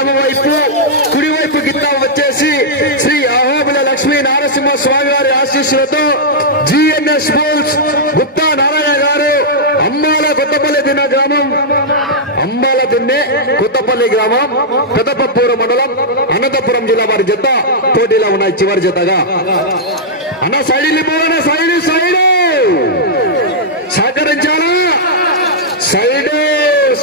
ఎడమ వైపు కుడివైపు గిత్త వచ్చేసి శ్రీ అహోబుల లక్ష్మీ నారసింహ స్వామి వారి ఆశీస్సులతో జిఎన్ఎస్ బోల్స్ గుప్తా నారాయణ గారు అమ్మాల కొత్తపల్లి దిన గ్రామం. అంబాల తిన్నే కొత్తపల్లి గ్రామం పెదపప్పూరు మండలం అనంతపురం జిల్లా వారి జత పోటీలో ఉన్నాయి చివరి జతగా. అన్న సైడ్ పోవన సైడ్ సైడ్ సహకరించాలా సైడ్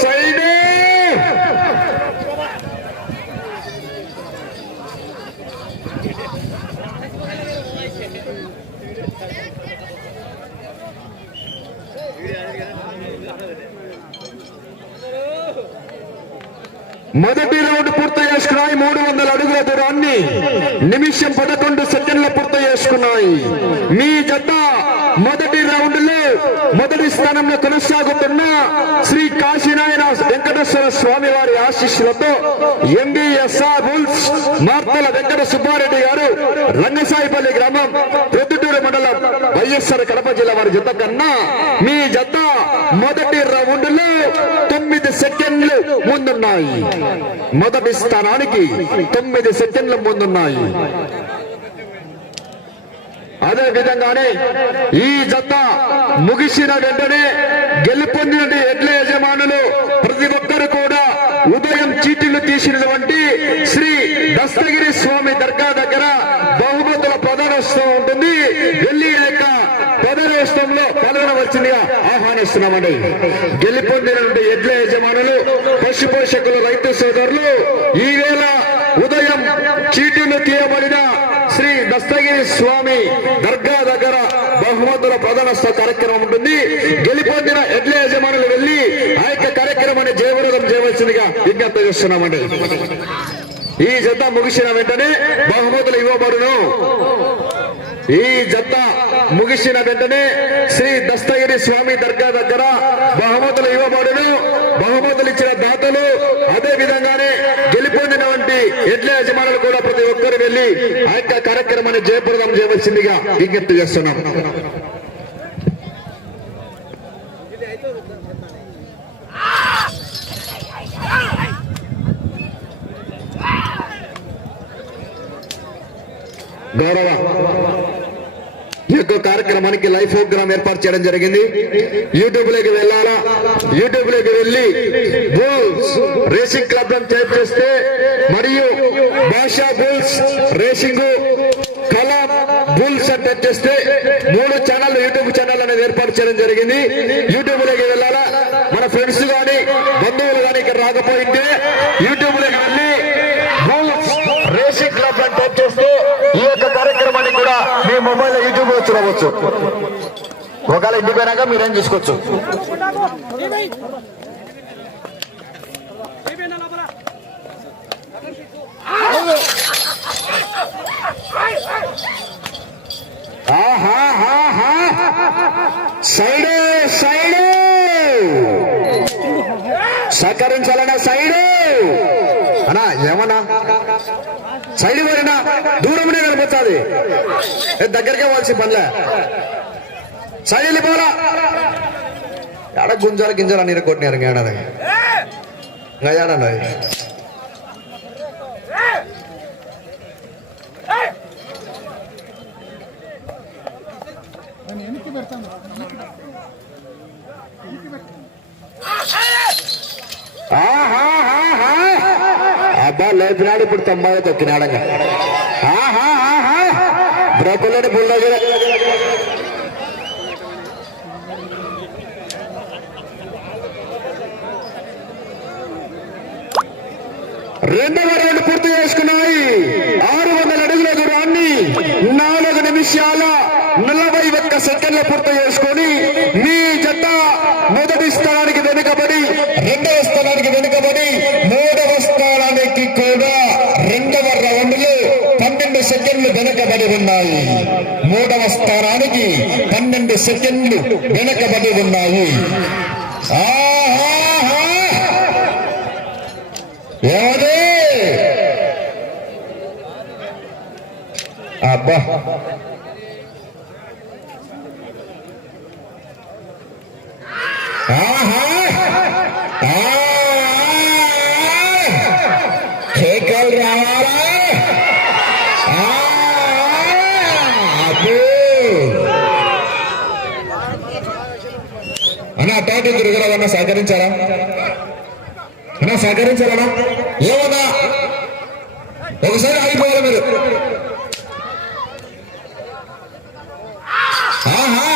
సైడ్ మొదటి రౌండ్ పూర్తి చేసుకున్నాయి. మూడు వందల అడుగుల దూరాన్ని నిమిషం పదకొండు సెకండ్లు పూర్తి చేసుకున్నాయి. మీ జత మొదటి రౌండ్లో మొదటి స్థానంలో కొనసాగుతున్న శ్రీ కాశీనాయన వెంకటేశ్వర స్వామి వారి ఆశీస్సులతో ఎంబీఎస్ఆర్ రూల్స్ మార్తల వెంకట సుబ్బారెడ్డి గారు రంగసాయిపల్లి గ్రామం వైఎస్ఆర్ కడప జిల్లా వారి జత కన్నా మీ జత మొదటి రౌండ్లో తొమ్మిది సెకండ్లు ముందున్నాయి. మొదటి స్థానానికి తొమ్మిది సెకండ్లు ముందున్నాయి. అదే విధంగానే ఈ జత ముగిసిన వెంటనే గెలుపొందిన ఎడ్ల యజమానులు ప్రతి ఒక్కరు కూడా ఉదయం చీటీలు తీసినటువంటి శ్రీ దస్తగిరి స్వామి దర్గా దగ్గర బహు ప్రధానోత్సవం ఉంటుంది. వెళ్ళి ఆ యొక్క ప్రధానోత్సవంలో పాల్గొనవలసిందిగా ఆహ్వానిస్తున్నామండి. గెలుపొందినటువంటి ఎడ్ల యజమానులు పశు పోషకులు రైతు సోదరులు ఈ వేళ ఉదయం చీటీలు తీయబడిన శ్రీ దస్తగిరి స్వామి దర్గా దగ్గర బహుమతుల ప్రధానోత్సవ కార్యక్రమం ఉంటుంది. గెలిపొందిన ఎడ్ల యజమానులు వెళ్ళి ఆ యొక్క కార్యక్రమాన్ని జయవరదం చేయవలసిందిగా విజ్ఞప్తి చేస్తున్నామండి. ఈ జత ముగిసిన వెంటనే బహుమతులు ఇవ్వబడును. ఈ జత ముగిసిన వెంటనే శ్రీ దస్తగిరి స్వామి దర్గా దగ్గర బహుమతులు ఇవ్వబడును. బహుమతులు ఇచ్చిన దాతలు అదే విధంగానే గెలిపొందినటువంటి ఎడ్ల యజమానులు కూడా ప్రతి ఒక్కరు వెళ్ళి ఆ యొక్క కార్యక్రమాన్ని జయప్రదం చేయవలసిందిగా విజ్ఞప్తి చేస్తున్నాం. గౌరవ ఈ యొక్క కార్యక్రమానికి లైవ్ ప్రోగ్రామ్ ఏర్పాటు చేయడం జరిగింది. యూట్యూబ్లోకి వెళ్ళాలా? యూట్యూబ్లోకి వెళ్ళి బుల్స్ రేసింగ్ క్లబ్ అని టైప్ చేస్తే మరియు Basha bulls racing Kalam bulls అని టైప్ చేస్తే మూడు ఛానల్ యూట్యూబ్ ఛానల్ అనేది ఏర్పాటు చేయడం జరిగింది. యూట్యూబ్లోకి వెళ్ళాలా? మన ఫ్రెండ్స్ కానీ బంధువులు గాని ఇక్కడ రాకపోయింటే యూట్యూబ్లోకి వెళ్ళి బుల్స్ రేసింగ్ క్లబ్ అని టైప్ చేస్తే ఈ యొక్క కార్యక్రమాన్ని కూడా మీ మొబైల్ యూట్యూబ్లో చూడవచ్చు ఒకవేళ ఎండిపోయినాక మీరేం చూసుకోవచ్చు సైడ్ సైడ్! సైడు సహకరించాలన్నా సైడ్! అనా ఏమన్నా? సైడ్ పోయినా దూరమునే కనిపించాలి దగ్గరికే పోవాల్సి పనిలే. సైడ్ వెళ్ళిపోవాలా ఎడ గుంజాలు గింజలు అని కొట్టినారు ఏడాది? ఇంకా ఏడన్నా ఆహాహాహా. అబ్బా లేపినాడు ఇప్పుడు తొంభై తొక్కినాడంగా ఆహాహాహా. బ్రతులని రెండవ రౌండ్ పూర్తి చేసుకున్నాయి ఆరు వందల అడుగుల దూరాన్ని నాలుగు నిమిషాల నలభై ఒక్క సెకండ్ల పూర్తి చేసుకొని మీ జత మొదటి స్థానానికి వెనుకబడి రెండవ స్థానానికి వెనుకబడి మూడవ స్థానానికి కూడా రెండవ రౌండ్లో పన్నెండు సెకండ్లు వెనుకబడి ఉన్నాయి మూడవ స్థానానికి పన్నెండు సెకండ్లు వెనుకబడి ఉన్నాయి ఆహా! ఆ! కేకలు రావాలా ఆ! అబ్బా అన్న అటు తిరగరాదన్న సహకరించారా? అన్నా సహకరించాలన్నా ఏమన్నా? ఒకసారి ఆగిపోవాలి మీరు? ఆహా,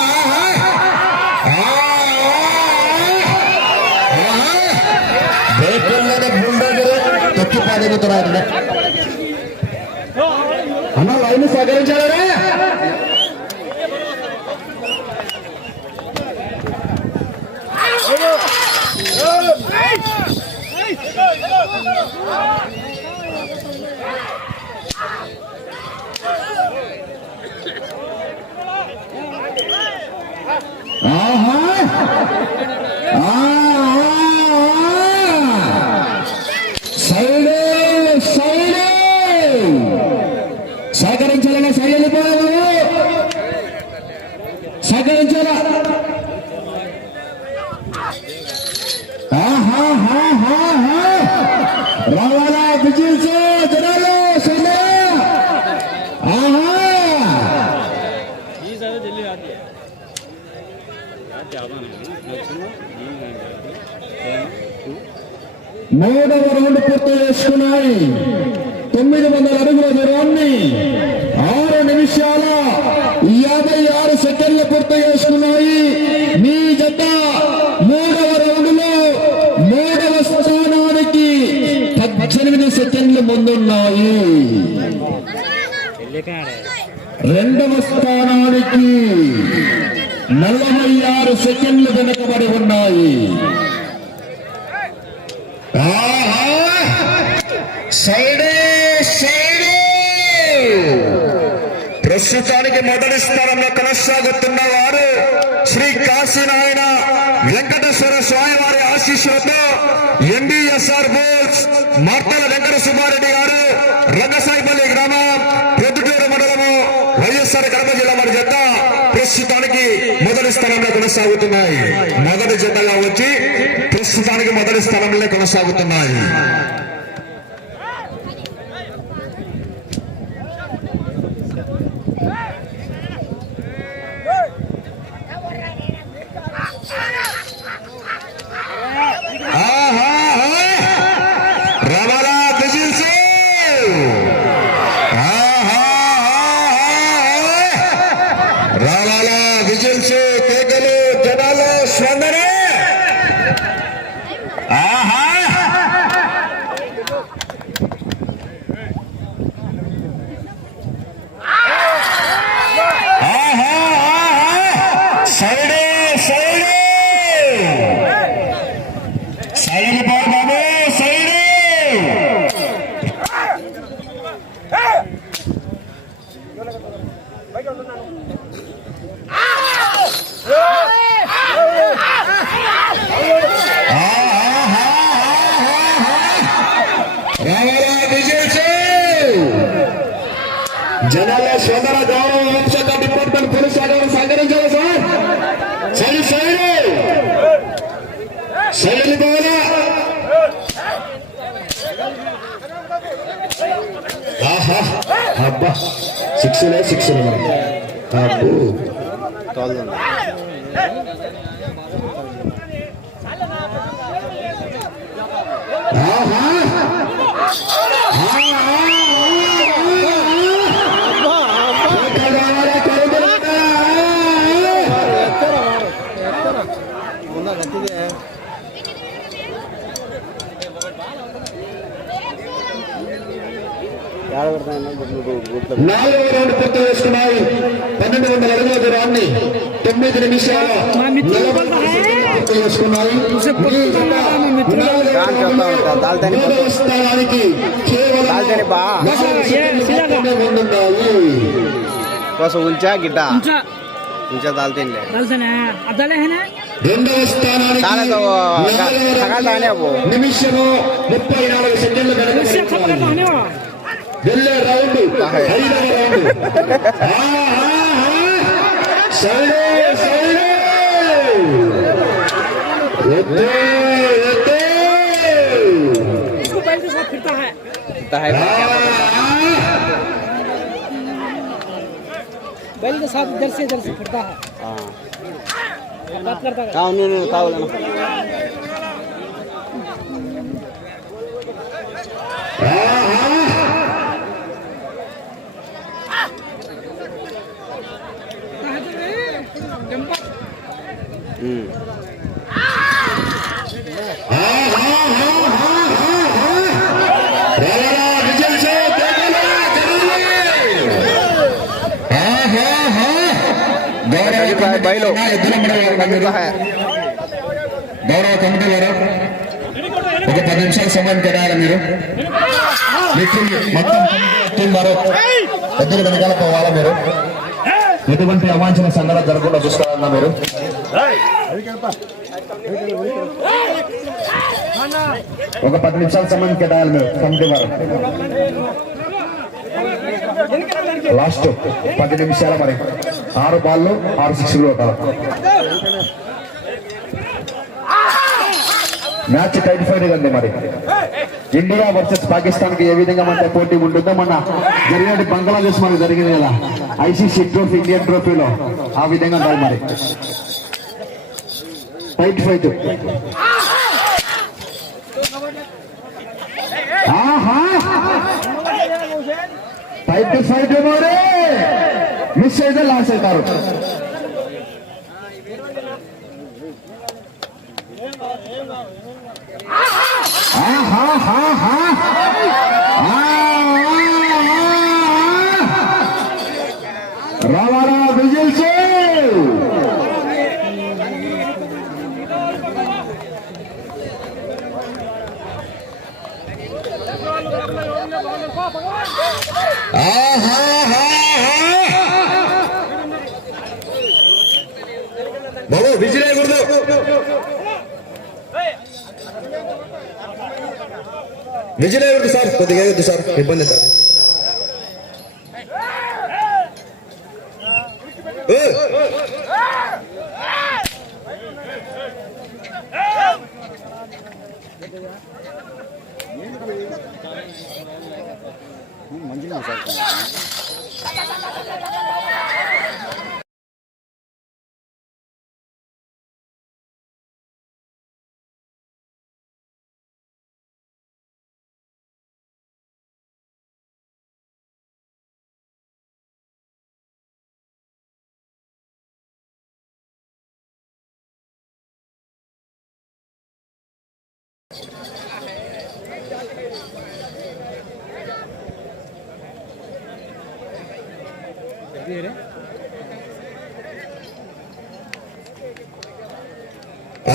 అన్న లైన్ సహకరించాలరా ఆ, పూర్తి తొమ్మిది వందల అడుగుల దూరాన్ని ఆరు నిమిషాల యాభై ఆరు సెకండ్లు పూర్తి చేసుకున్నాయి. మీ జత మూడవ రౌండ్లో మూడవ స్థానానికి పద్దెనిమిది సెకండ్లు ముందున్నాయి. రెండవ స్థానానికి నలభై ఆరు సెకండ్లు వెనుకబడి ఉన్నాయి. ప్రస్తుతానికి మొదటి స్థానంలో కొనసాగుతున్న వారు శ్రీ కాశీనారాయణ వెంకటేశ్వర స్వామి వారి ఆశీస్సులతో ఎన్డీఎస్ఆర్ బోల్స్ మార్తల వెంకట సుబ్బారెడ్డి గారు రంగసాయిపల్లి గ్రామం ప్రొద్దుటూరు మండలము వైఎస్ఆర్ కడప జిల్లా వారి జత ప్రస్తుతానికి మొదటి స్థానంలో కొనసాగుతున్నాయి. మొదటి జతగా వచ్చి ప్రస్తుతానికి మొదటి స్థానంలో కొనసాగుతున్నాయి ఆహా! రమణ విజిల్స్ ఆహా! రమణ విజిల్స్ కేకలు జనాలు స్పందన ఆహా ఆహా! ఆహా! సైడే సైడే సైడ్ బాబు బాబు సైడ్ జనాల సోదర గౌరవ వంశక డిపార్ట్మెంట్ పోలీస్ శాఖ సహకరించాలి సార్? సరి సైలు సైడ్ పోవాలా ఆహా. అబ్బా. సిక్స్ సిక్స్ మరి. అబ్బో ఆహా ఆ, ఆ, ఆ, ఆ. ఎక్కడ రావాలా? కరుదలాట. గట్టిగా నాలుగవ రౌండ్ పూర్తి చేసుకున్నాయి. పన్నెండు వందల అడుగుల దూరాన్ని తొమ్మిది నిమిషాలు పూర్తి చేసుకున్నాయి. స్థానానికి ఉంచా గిడ్డ ఉంచా. నిమిషము ముప్పై నాలుగు సెకండ్లు వెళ్ళే రౌండ్ ఐదవ రౌండ్ ఆ, ఆ, ఆ. సైడే, సైడే. ఎత్తే, ఎత్తే. इसको बैल के साथ फिरता है है ఆ, ఆ. बैल के साथ इधर से इधर से फिरता है हाँ बात करता है काऊ नहीं काऊ लेना گور بہتر گورٹر سمند کر ఎటువంటి అవాంఛన సంఘటన జరగకుండా చూసుకోవాలన్నా మీరు? ఒక పది నిమిషాల సమయం కేటాయాలి మీరు. కమిటీ వారు. లాస్ట్ పది నిమిషాల మరి. ఆరు బాల్లో ఆరు సిక్స్లు అవుతారు మ్యాచ్ టైట్ ఫైట్ అండి మరి. ఇండియా వర్సెస్ పాకిస్తాన్కి ఏ విధంగా మన పోటీ ఉంటుందో మన జరిగినట్టు బంగ్లాదేశ్ మనకు జరిగింది కదా. ఐసీసీ ట్రోఫీ ఇండియన్ ట్రోఫీలో ఆ విధంగా ఉండాలి మరి. Tight fight. ఆహా! టైట్ ఫైట్ మరి. మిస్ అయితే లాస్ అవుతారు. రావాలా విజిల్ వేయకూడదు సార్ కొద్దిగా వేయకూడదు సార్ ఇబ్బంది సార్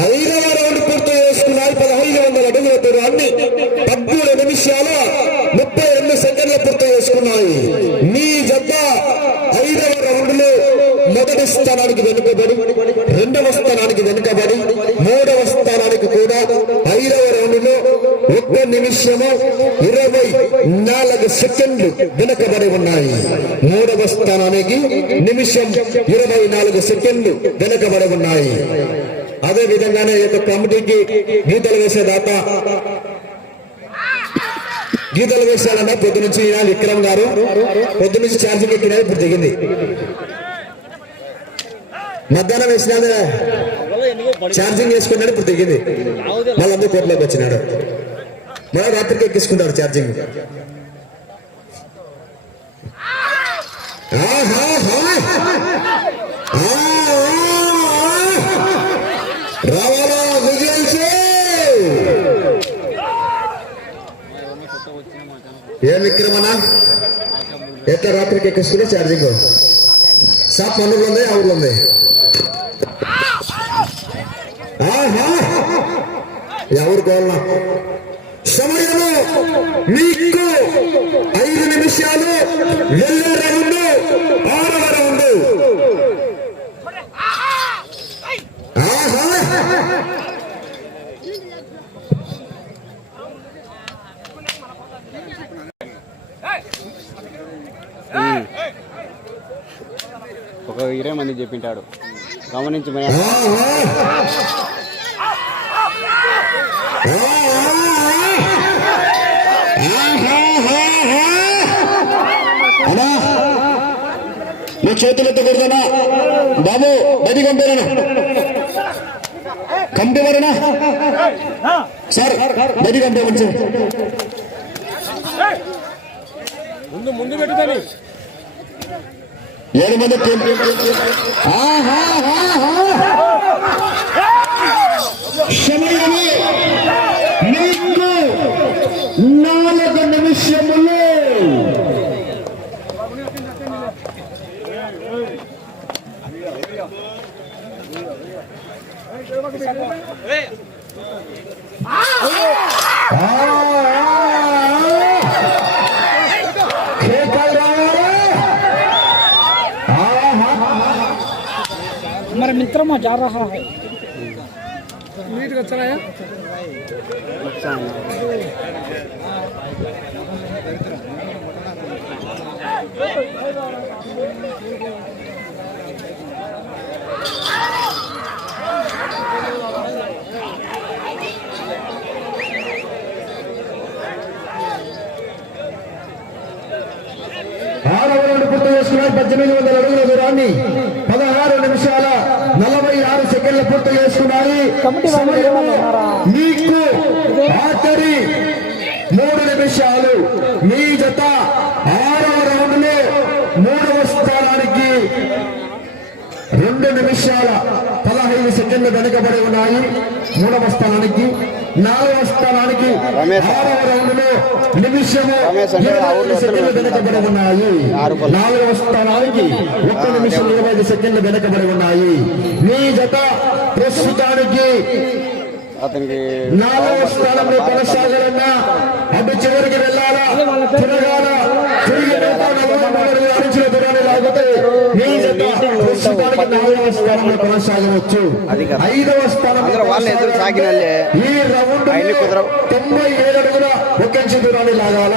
ఐదవ రౌండ్ పూర్తి చేసుకున్నారు. పదహైదు వందల అడుగుల దూరాన్ని పద్మూడు నిమిషాల ముప్పై రెండు సెకండ్లు పూర్తి చేసుకున్నాయి. మీ జత ఐదవ రౌండ్లో మొదటి స్థానానికి వెనుకబడి రెండవ స్థానానికి వెనుకబడి మూడవ స్థానానికి కూడా ఐదవ రౌండ్లో ఒక్క నిమిషము ఇరవై నాలుగు సెకండ్లు వెనకబడి ఉన్నాయి. మూడవ స్థానానికి నిమిషం ఇరవై నాలుగు సెకండ్లు వెనకబడి ఉన్నాయి. అదే విధంగానే ఈ యొక్క కమిటీకి గీతలు వేసే దాత గీతలు వేసాడన్న పొద్దు నుంచి విక్రమ్ గారు. పొద్దు నుంచి ఛార్జింగ్ ఎక్కినా ఇప్పుడు దిగింది. మధ్యాహ్నం వేసినా ఛార్జింగ్ వేసుకున్నాడు ఇప్పుడు దిగింది. మళ్ళీ అందరూ కోర్టులోకి వచ్చినాడు. నా రాత్రికి ఎక్కించుకుంటారు ఛార్జింగ్ ఆహాహా. రావాలా విజయల్ ఏం విక్రమణ ఎంత రాత్రికి ఎక్కిస్తుంటే ఛార్జింగ్ షాప్ మనూరులో ఉంది ఆ ఊర్లో ఉంది. ఎవరు కోరలా సమయము మీకు ఐదు నిమిషాలు వెళ్ళే రౌండ్ ఆరవ రౌండ్! ఒక ఇరవై మంది చెప్పింటాడు గమనించి అన్నా నీ చేతులు ఎత్తకూడదన్నా బాబు బయటి పంపారనా కంపేవరనా సార్ బయటి పంపేవచ్చు ముందు ముందు పెట్టుదని ఏడు మంది టీం. ఆహాహాహా. जा रहा है नीट का चलाया ఆరవ రౌండ్ పూర్తి చేసుకున్నారు పద్దెనిమిది వందల అడుగుల దూరాన్ని పదహారు నిమిషాల నలభై ఆరు సెకండ్లు పూర్తి చేసుకున్నాయి? మీకు ఆఖరి మూడు నిమిషాలు. మీ జత ఆరవ రౌండ్లో మూడవ స్థానానికి రెండు నిమిషాల పదహైదు సెకండ్లు వెనుకబడి ఉన్నాయి. మూడవ స్థానానికి నాలుగవ స్థానానికి. ఆరవ రౌండ్లో నిమిషము సెకండ్లు వెనుకబడి ఉన్నాయి. నాలుగవ స్థానానికి ఒక్క నిమిషం ఇరవై ఐదు సెకండ్లు వెనుకబడి ఉన్నాయి మీ జత ప్రస్తుతానికి నాలుగవ స్థానంలో కొనసాగాలన్నా అటు చివరికి వెళ్ళాలా తిరగాలా తిరిగి కొనసాగవచ్చు ఐదవ స్థానంలో అందరూ ఎదురు కొనసాగాలి. ఈ రౌండ్ కుదరవు. తొంభై ఏడు అడుగుల ఒక దూరాన్ని లాగాల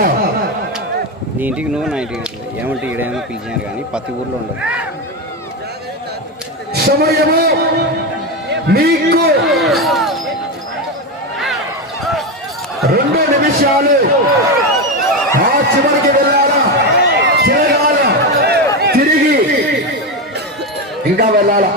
నీ ఇంటికి నువ్వు నా ఇంటికి ఏమంటే ఈడేమో పిలిచాను కానీ ప్రతి ఊర్లో ఉండదు సమయము మీకు రెండు నిమిషాలు ఆ చివరికి వెళ్ళాలి తిరగాల తిరిగి ఇంకా వెళ్ళాలా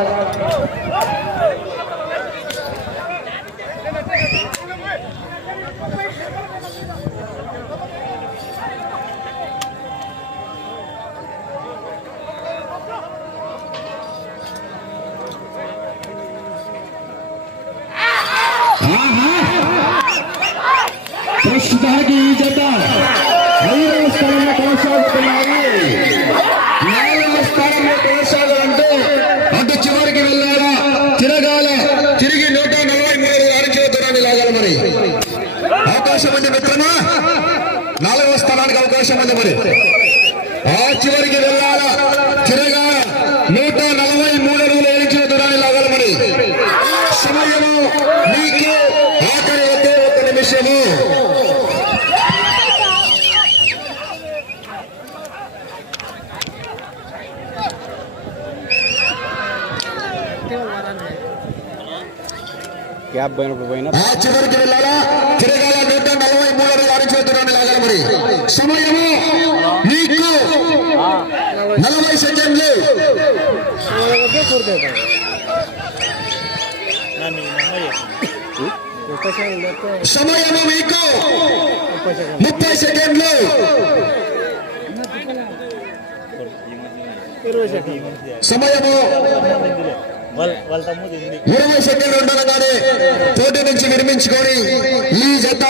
ప్రస్తుతానికి ఈ జత ఐదవ స్థానంలో కొనసాగుతున్నాయి నాలుగవ స్థానంలో కొనసాగాలంటే అటు చివరికి వెళ్ళాలా తిరగాల తిరిగి నూట నలభై మూడు అరచుల దూరాన్ని లాగాలి మరి అవకాశం ఉంది మిత్రమా స్థానానికి అవకాశం ఉంది మరి. ఆ చివరికి వెళ్ళాలా? తిరగాల? నూట నలభై మూడు అడుగుల ఏడించిన దూరాన్ని లాగాలి మరి. సమయము మీకు ఆఖరి ఒకే ఒక నిమిషము క్యాబ్ పోయినప్పుడు పోయినా. ఆ చివరికి వెళ్ళాలా? తిరగాల నూట నలభై మూడు అడుగుల అరచుల దూరాన్ని లాగాలి మరి సమయము మీకు నలభై సెకండ్లు సమయము మీకు ముప్పై సెకండ్లు సమయము హిందీ ఇరవై సెకండ్లు ఉండగానే పోటీ నుంచి విరమించుకొని ఈ జత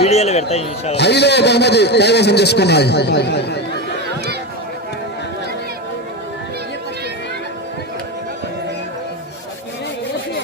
వీడియోలు పెడతాయి ఇన్స్టాలో ఐదవ బహుమతి కైవసం చేసుకున్నాయి.